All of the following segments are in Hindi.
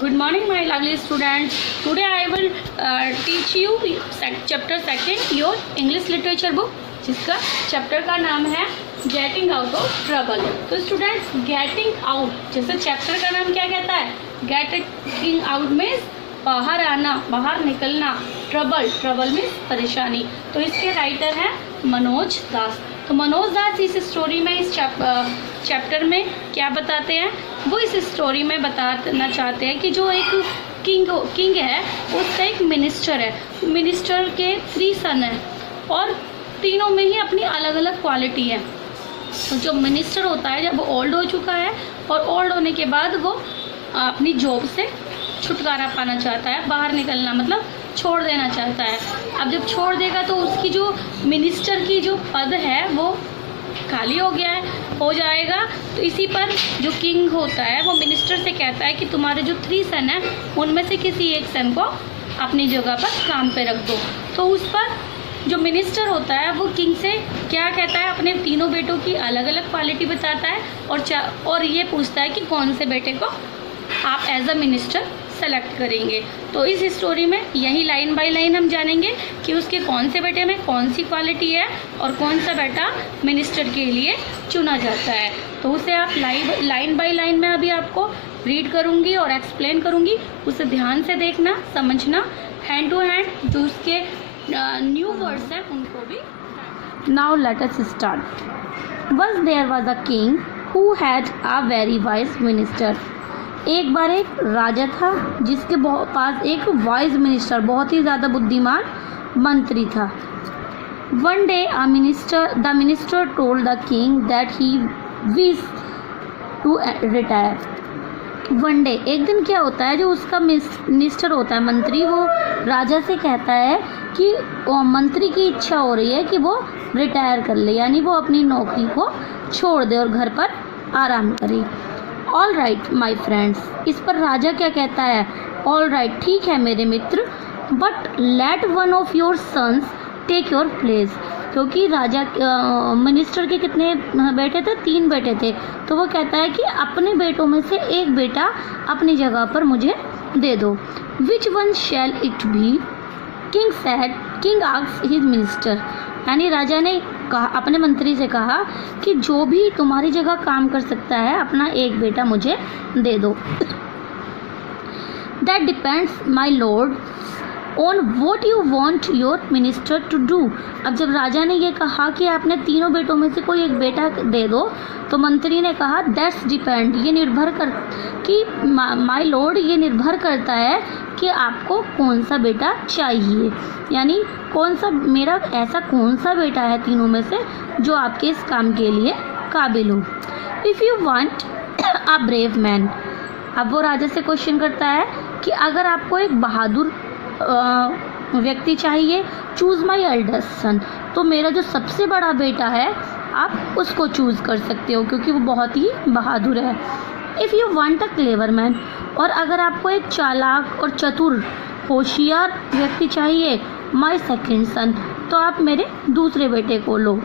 Good morning, my lovely students. Today I will teach you chapter second, your English literature book, जिसका चैप्टर का नाम है गेटिंग आउट ऑफ ट्रबल। तो स्टूडेंट्स, गेटिंग आउट जैसे चैप्टर का नाम क्या कहता है, गेटिंग आउट मीन्स बाहर आना, बाहर निकलना, ट्रबल मीन्स परेशानी। तो इसके राइटर हैं मनोज दास। तो मनोज दास इस स्टोरी में, इस चैप्टर में क्या बताते हैं, वो इस स्टोरी में बताना चाहते हैं कि जो एक किंग है, उसका एक मिनिस्टर है। मिनिस्टर के 3 सन हैं और तीनों में ही अपनी अलग अलग क्वालिटी है। तो जो मिनिस्टर होता है, जब वो ओल्ड हो चुका है और ओल्ड होने के बाद वो अपनी जॉब से छुटकारा पाना चाहता है, बाहर निकलना मतलब छोड़ देना चाहता है। अब जब छोड़ देगा तो उसकी जो मिनिस्टर की जो पद है वो खाली हो जाएगा। तो इसी पर जो किंग होता है वो मिनिस्टर से कहता है कि तुम्हारे जो 3 सन हैं उनमें से किसी एक सन को अपनी जगह पर काम पे रख दो। तो उस पर जो मिनिस्टर होता है वो किंग से क्या कहता है, अपने तीनों बेटों की अलग अलग क्वालिटी बताता है और ये पूछता है कि कौन से बेटे को आप एज अ मिनिस्टर सेलेक्ट करेंगे। तो इस स्टोरी में यही लाइन बाय लाइन हम जानेंगे कि उसके कौन से बेटे में कौन सी क्वालिटी है और कौन सा बेटा मिनिस्टर के लिए चुना जाता है। तो उसे आप लाइन बाय लाइन में अभी आपको रीड करूँगी और एक्सप्लेन करूँगी, उसे ध्यान से देखना, समझना, हैंड टू हैंड जो उसके न्यू वर्ड्स हैं उनको भी। Now let us start. Once there was a king who had a very wise minister. एक बार एक राजा था जिसके पास एक वाइज मिनिस्टर, बहुत ही ज़्यादा बुद्धिमान मंत्री था। One day the minister told the king that he wish to retire. One day, एक दिन क्या होता है, जो उसका मिनिस्टर होता है, मंत्री, वो राजा से कहता है कि मंत्री की इच्छा हो रही है कि वो रिटायर कर ले, यानी वो अपनी नौकरी को छोड़ दे और घर पर आराम करे। ऑल राइट माई फ्रेंड्स, इस पर राजा क्या कहता है, ऑल राइट, ठीक है मेरे मित्र, but let one of your sons take your place. क्योंकि राजा मिनिस्टर के कितने बेटे थे, 3 बेटे थे। तो वो कहता है कि अपने बेटों में से एक बेटा अपनी जगह पर मुझे दे दो। Which one shall it be, king sad, king asked his minister. यानी राजा ने कहा, अपने मंत्री से कहा कि जो भी तुम्हारी जगह काम कर सकता है, अपना एक बेटा मुझे दे दो। That depends my lord on what you want your minister to do. अब जब राजा ने ये कहा कि आपने तीनों बेटों में से कोई एक बेटा दे दो, तो मंत्री ने कहा दैट्स डिपेंड, ये निर्भर कर कि माई लॉर्ड, ये निर्भर करता है कि आपको कौन सा बेटा चाहिए, यानी कौन सा मेरा ऐसा कौन सा बेटा है तीनों में से जो आपके इस काम के लिए काबिल हो। If you want a brave man, अब वो राजा से क्वेश्चन करता है कि अगर आपको एक बहादुर व्यक्ति चाहिए, चूज़ माई एल्डेस्ट सन, तो मेरा जो सबसे बड़ा बेटा है आप उसको चूज़ कर सकते हो क्योंकि वो बहुत ही बहादुर है। If you want a clever man, और अगर आपको एक चालाक और चतुर होशियार व्यक्ति चाहिए, माई सेकेंड सन, तो आप मेरे दूसरे बेटे को लो।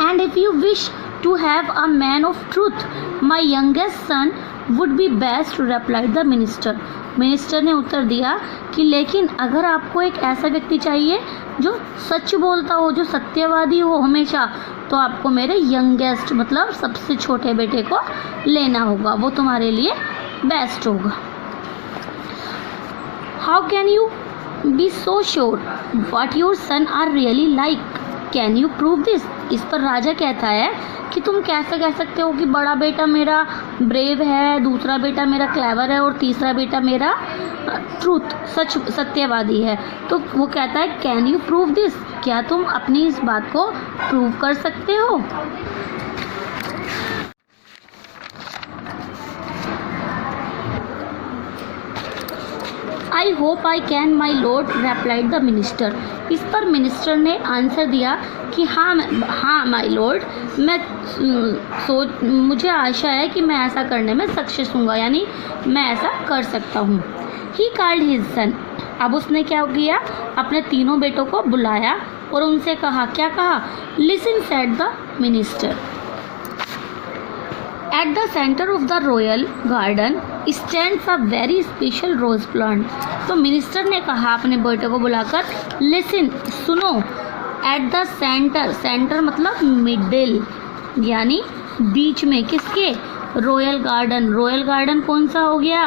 And if you wish to have a man of truth, my youngest son would be best, replied the minister. Minister ने उत्तर दिया कि लेकिन अगर आपको एक ऐसा व्यक्ति चाहिए जो सच बोलता हो, जो सत्यवादी हो हमेशा, तो आपको मेरे यंगेस्ट मतलब सबसे छोटे बेटे को लेना होगा, वो तुम्हारे लिए बेस्ट होगा। How can you be so sure what your son are really like, can you prove this. इस पर राजा कहता है कि तुम कैसे कह सकते हो कि बड़ा बेटा मेरा ब्रेव है, दूसरा बेटा मेरा क्लेवर है और तीसरा बेटा मेरा सत्यवादी है। तो वो कहता है कैन यू प्रूव दिस, क्या तुम अपनी इस बात को प्रूव कर सकते हो। I hope I can my lord, replied the minister. इस पर मिनिस्टर ने आंसर दिया कि हाँ माई लॉर्ड, मुझे आशा है कि मैं ऐसा करने में सक्सेस हूँगा, यानी मैं ऐसा कर सकता हूँ। ही कॉल्ड हिज सन, अब उसने क्या किया, अपने तीनों बेटों को बुलाया और उनसे कहा, क्या कहा, listen said the minister, At the center of the royal garden stands a very special rose plant. तो मिनिस्टर ने कहा अपने बेटे को बुलाकर, लिसन, सुनो, एट द सेंटर, सेंटर मतलब मिडिल, यानी बीच में, किसके, रॉयल गार्डन। रॉयल गार्डन कौन सा हो गया,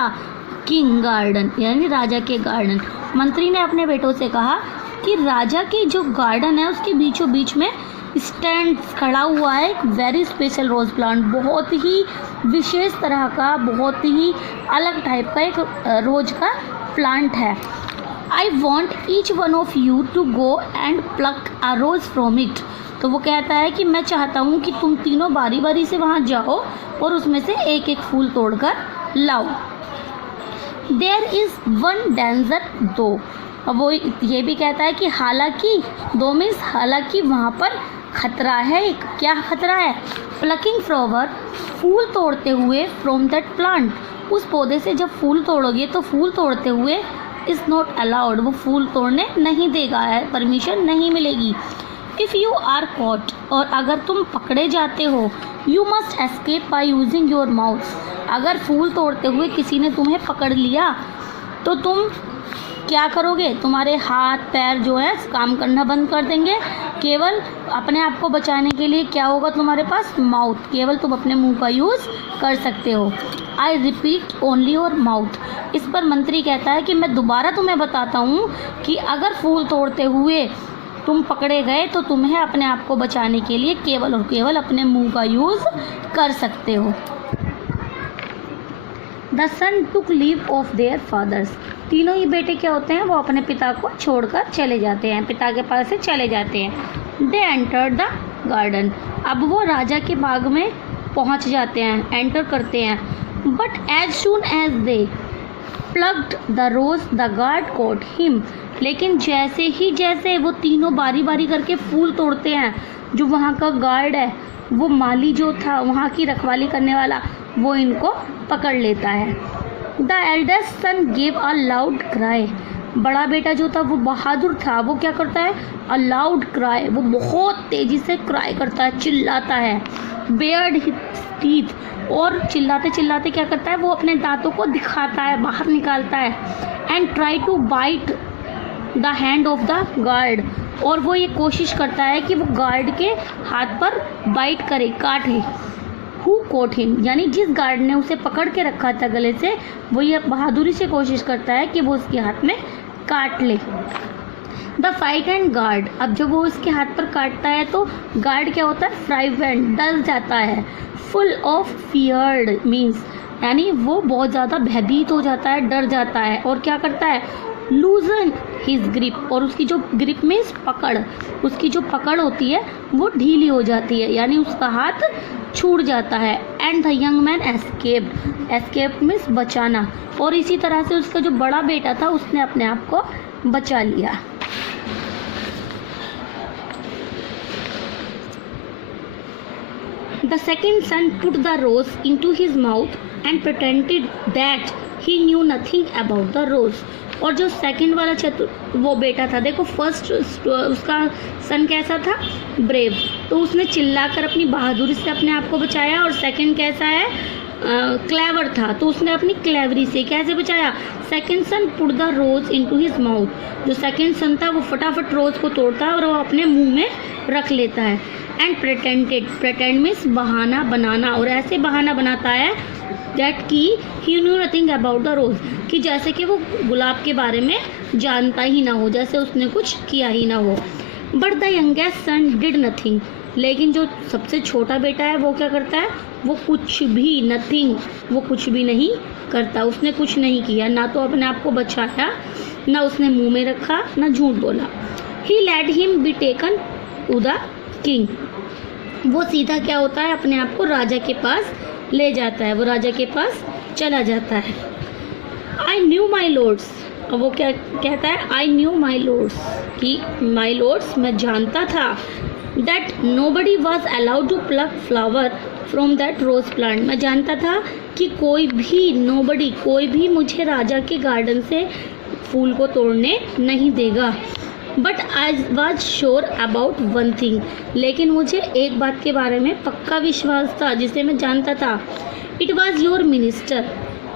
किंग गार्डन, यानी राजा के गार्डन। मंत्री ने अपने बेटों से कहा कि राजा की जो गार्डन है उसके बीचों बीच में स्टैंड खड़ा हुआ है एक वेरी स्पेशल रोज़ प्लांट, बहुत ही विशेष तरह का, बहुत ही अलग टाइप का एक रोज का प्लांट है। I want each one of you to go and pluck a rose from it. तो वो कहता है कि मैं चाहता हूँ कि तुम तीनों बारी बारी से वहाँ जाओ और उसमें से एक एक फूल तोड़कर लाओ। देयर इज़ वन डेंजर दो। अब वो ये भी कहता है कि हालांकि, दो मीन्स हालांकि वहाँ पर खतरा है। एक क्या खतरा है, प्लकिंग फ्लावर, फूल तोड़ते हुए, फ्रॉम दैट प्लांट, उस पौधे से जब फूल तोड़ोगे तो फूल तोड़ते हुए इज़ नॉट अलाउड, वो फूल तोड़ने नहीं देगा, है परमिशन नहीं मिलेगी। इफ़ यू आर कॉट, और अगर तुम पकड़े जाते हो, you must escape by using your mouth. अगर फूल तोड़ते हुए किसी ने तुम्हें पकड़ लिया तो तुम क्या करोगे, तुम्हारे हाथ पैर जो है काम करना बंद कर देंगे, केवल अपने आप को बचाने के लिए क्या होगा तुम्हारे पास, माउथ, केवल तुम अपने मुंह का यूज़ कर सकते हो। I repeat only your mouth. इस पर मंत्री कहता है कि मैं दोबारा तुम्हें बताता हूँ कि अगर फूल तोड़ते हुए तुम पकड़े गए तो तुम्हें अपने आप को बचाने के लिए केवल और केवल अपने मुंह का यूज़ कर सकते हो। The son took leave of their fathers. तीनों ही बेटे क्या होते हैं, वो अपने पिता को छोड़कर चले जाते हैं, पिता के पास से चले जाते हैं। They enter the garden. अब वो राजा के बाग में पहुंच जाते हैं, एंटर करते हैं। But as soon as they plucked the rose the guard caught him. लेकिन जैसे वो तीनों बारी बारी करके फूल तोड़ते हैं, जो वहाँ का गार्ड है, वो माली जो था वहाँ की रखवाली करने वाला, वो इनको पकड़ लेता है। The eldest son gave a loud cry. बड़ा बेटा जो था वो बहादुर था, वो क्या करता है, अ लाउड क्राई, वो बहुत तेज़ी से क्राई करता है, चिल्लाता है। बेयर्ड हिज टीथ, और चिल्लाते चिल्लाते क्या करता है, वो अपने दांतों को दिखाता है, बाहर निकालता है। And try to bite the hand of the guard, और वो ये कोशिश करता है कि वो गार्ड के हाथ पर बाइट करे, काटे। हु कोट हिम, यानी जिस गार्ड ने उसे पकड़ के रखा था गले से, वो ये बहादुरी से कोशिश करता है कि वो उसके हाथ में काट ले। द फाइट एंड गार्ड, अब जब वो उसके हाथ पर काटता है तो गार्ड क्या होता है, फ्राइटेंड, डर जाता है। फुल ऑफ फियर्ड मीन्स, यानी वो बहुत ज़्यादा भयभीत हो जाता है, डर जाता है, और क्या करता है, लूजन हिज ग्रिप, और उसकी जो ग्रिप मीन्स पकड़, उसकी जो पकड़ होती है वो ढीली हो जाती है, यानी उसका हाथ छूट जाता है। And the young man escape, escape means बचाना, और इसी तरह से उसका जो बड़ा बेटा था उसने अपने आप को बचा लिया। The second son put the rose into his mouth and pretended that he knew nothing about the rose. और जो सेकंड वाला वो बेटा था, देखो फर्स्ट उसका सन कैसा था, ब्रेव, तो उसने चिल्लाकर अपनी बहादुरी से अपने आप को बचाया। और सेकंड कैसा है, क्लेवर था, तो उसने अपनी क्लेवरी से कैसे बचाया। Second son put the rose into his mouth. जो सेकंड सन था वो फटाफट रोज को तोड़ता है और वो अपने मुंह में रख लेता है। एंड प्रेटेंडेड, प्रेटेंड मीन्स बहाना बनाना, और ऐसे बहाना बनाता है दैट कि ही न्यू नथिंग अबाउट द रोज, कि जैसे कि वो गुलाब के बारे में जानता ही ना हो, जैसे उसने कुछ किया ही ना हो। But the youngest sun did nothing, लेकिन जो सबसे छोटा बेटा है वो क्या करता है, वो कुछ भी, नथिंग, वो कुछ भी नहीं करता, उसने कुछ नहीं किया, ना तो अपने आप को बचाया, ना उसने मुंह में रखा, ना झूठ बोला। He let him be taken to the king, वो सीधा क्या होता है, अपने आप को राजा के पास ले जाता है, वो राजा के पास चला जाता है। आई न्यू माई लॉर्ड्स, अब वो क्या कहता है, आई न्यू माई लॉर्ड्स, कि माई लॉर्ड्स, मैं जानता था, that nobody was allowed to pluck flower from that rose plant, मैं जानता था कि कोई भी, नोबडी, कोई भी मुझे राजा के गार्डन से फूल को तोड़ने नहीं देगा। But I was sure about one thing, लेकिन मुझे एक बात के बारे में पक्का विश्वास था जिसे मैं जानता था। इट वॉज योर मिनिस्टर,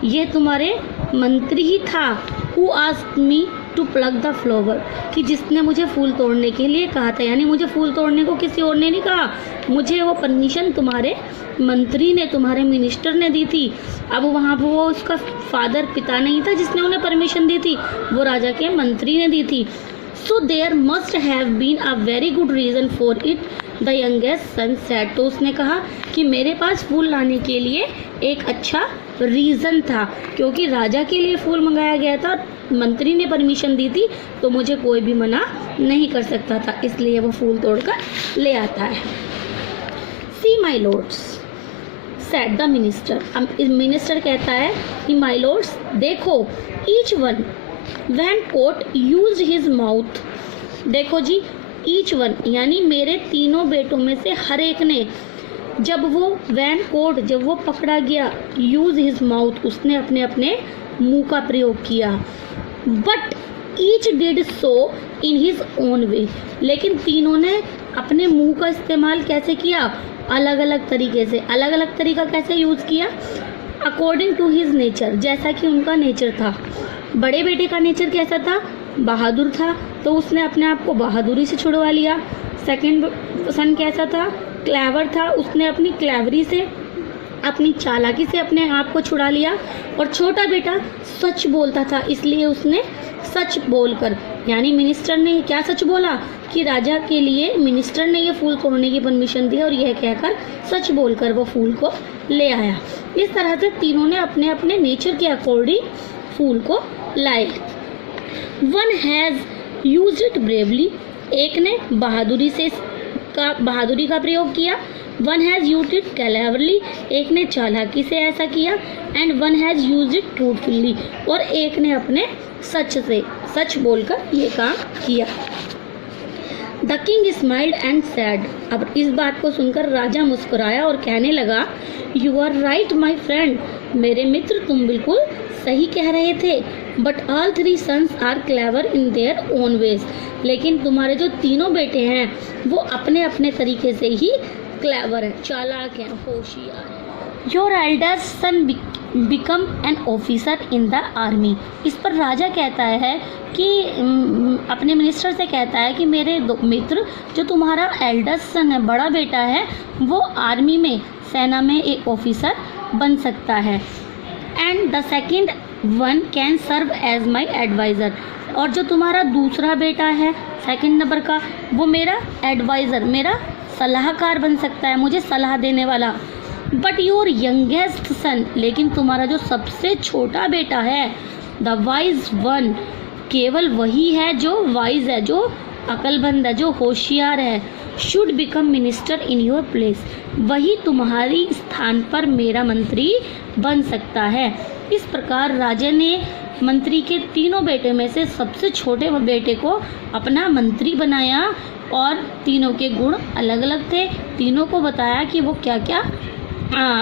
ये तुम्हारे मंत्री ही था। Who asked me to pluck the flower, कि जिसने मुझे फूल तोड़ने के लिए कहा था, यानी मुझे फूल तोड़ने को किसी और ने नहीं कहा, मुझे वो परमिशन तुम्हारे मंत्री ने, तुम्हारे मिनिस्टर ने दी थी। अब वहाँ पर वो उसका फादर, पिता नहीं था जिसने उन्हें परमिशन दी थी, वो राजा के मंत्री ने दी थी। So there must have been a very good reason for it, the youngest son said. तो उसने कहा कि मेरे पास फूल लाने के लिए एक अच्छा रीज़न था, क्योंकि राजा के लिए फूल मंगाया गया था, मंत्री ने परमिशन दी थी, तो मुझे कोई भी मना नहीं कर सकता था, इसलिए वो फूल तोड़कर ले आता है। See my lords said the minister, अब मिनिस्टर कहता है कि माई लॉर्ड्स देखो, each one when caught use his mouth, देखो जी, ईच वन यानी मेरे तीनों बेटों में से हर एक ने, जब वो वैन कोट, जब वो पकड़ा गया, यूज हिज माउथ, उसने अपने अपने मुंह का प्रयोग किया। But each did so in his own way, लेकिन तीनों ने अपने मुंह का इस्तेमाल कैसे किया, अलग अलग तरीके से। अलग अलग तरीका कैसे यूज़ किया, अकॉर्डिंग टू हिज नेचर, जैसा कि उनका नेचर था। बड़े बेटे का नेचर कैसा था, बहादुर था, तो उसने अपने आप को बहादुरी से छुड़वा लिया। सेकंड सन कैसा था, क्लेवर था, उसने अपनी क्लेवरी से, अपनी चालाकी से अपने आप को छुड़ा लिया। और छोटा बेटा सच बोलता था, इसलिए उसने सच बोलकर, यानी मिनिस्टर ने क्या सच बोला कि राजा के लिए मिनिस्टर ने ये फूल तोड़ने की परमिशन दी, और यह कहकर सच बोलकर वो फूल को ले आया। इस तरह से तीनों ने अपने अपने नेचर के अकॉर्डिंग फूल को लाए। One has used it bravely, एक ने बहादुरी का प्रयोग किया। One has used it cleverly, एक ने चालाकी से ऐसा किया। And one has used it truthfully, और एक ने अपने सच बोलकर ये काम किया। The king smiled and sad, अब इस बात को सुनकर राजा मुस्कुराया और कहने लगा, you are right my friend, मेरे मित्र तुम बिल्कुल सही कह रहे थे। But all three sons are clever in their own ways, लेकिन तुम्हारे जो तीनों बेटे हैं वो अपने अपने तरीके से ही क्लेवर हैं, चालाक हैं, होशियार हैं। Your eldest son become an officer in the army, इस पर राजा कहता है कि अपने मिनिस्टर से कहता है कि मेरे मित्र, जो तुम्हारा एल्डेस्ट सन है, बड़ा बेटा है, वो आर्मी में, सेना में एक ऑफिसर बन सकता है। And the second one can serve as my adviser, और जो तुम्हारा दूसरा बेटा है सेकंड नंबर का, वो मेरा एडवाइज़र, मेरा सलाहकार बन सकता है, मुझे सलाह देने वाला। बट योर यंगेस्ट सन, लेकिन तुम्हारा जो सबसे छोटा बेटा है, द वाइज वन, केवल वही है जो वाइज है, जो अक्लमंद है, जो होशियार है, should become minister in your place, वही तुम्हारी स्थान पर मेरा मंत्री बन सकता है। इस प्रकार राजा ने मंत्री के तीनों बेटे में से सबसे छोटे बेटे को अपना मंत्री बनाया, और तीनों के गुण अलग अलग थे। तीनों को बताया कि वो क्या क्या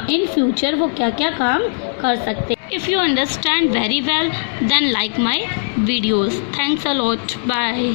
इन फ्यूचर वो क्या क्या काम कर सकते। If you understand very well then like my videos. Thanks a lot, bye.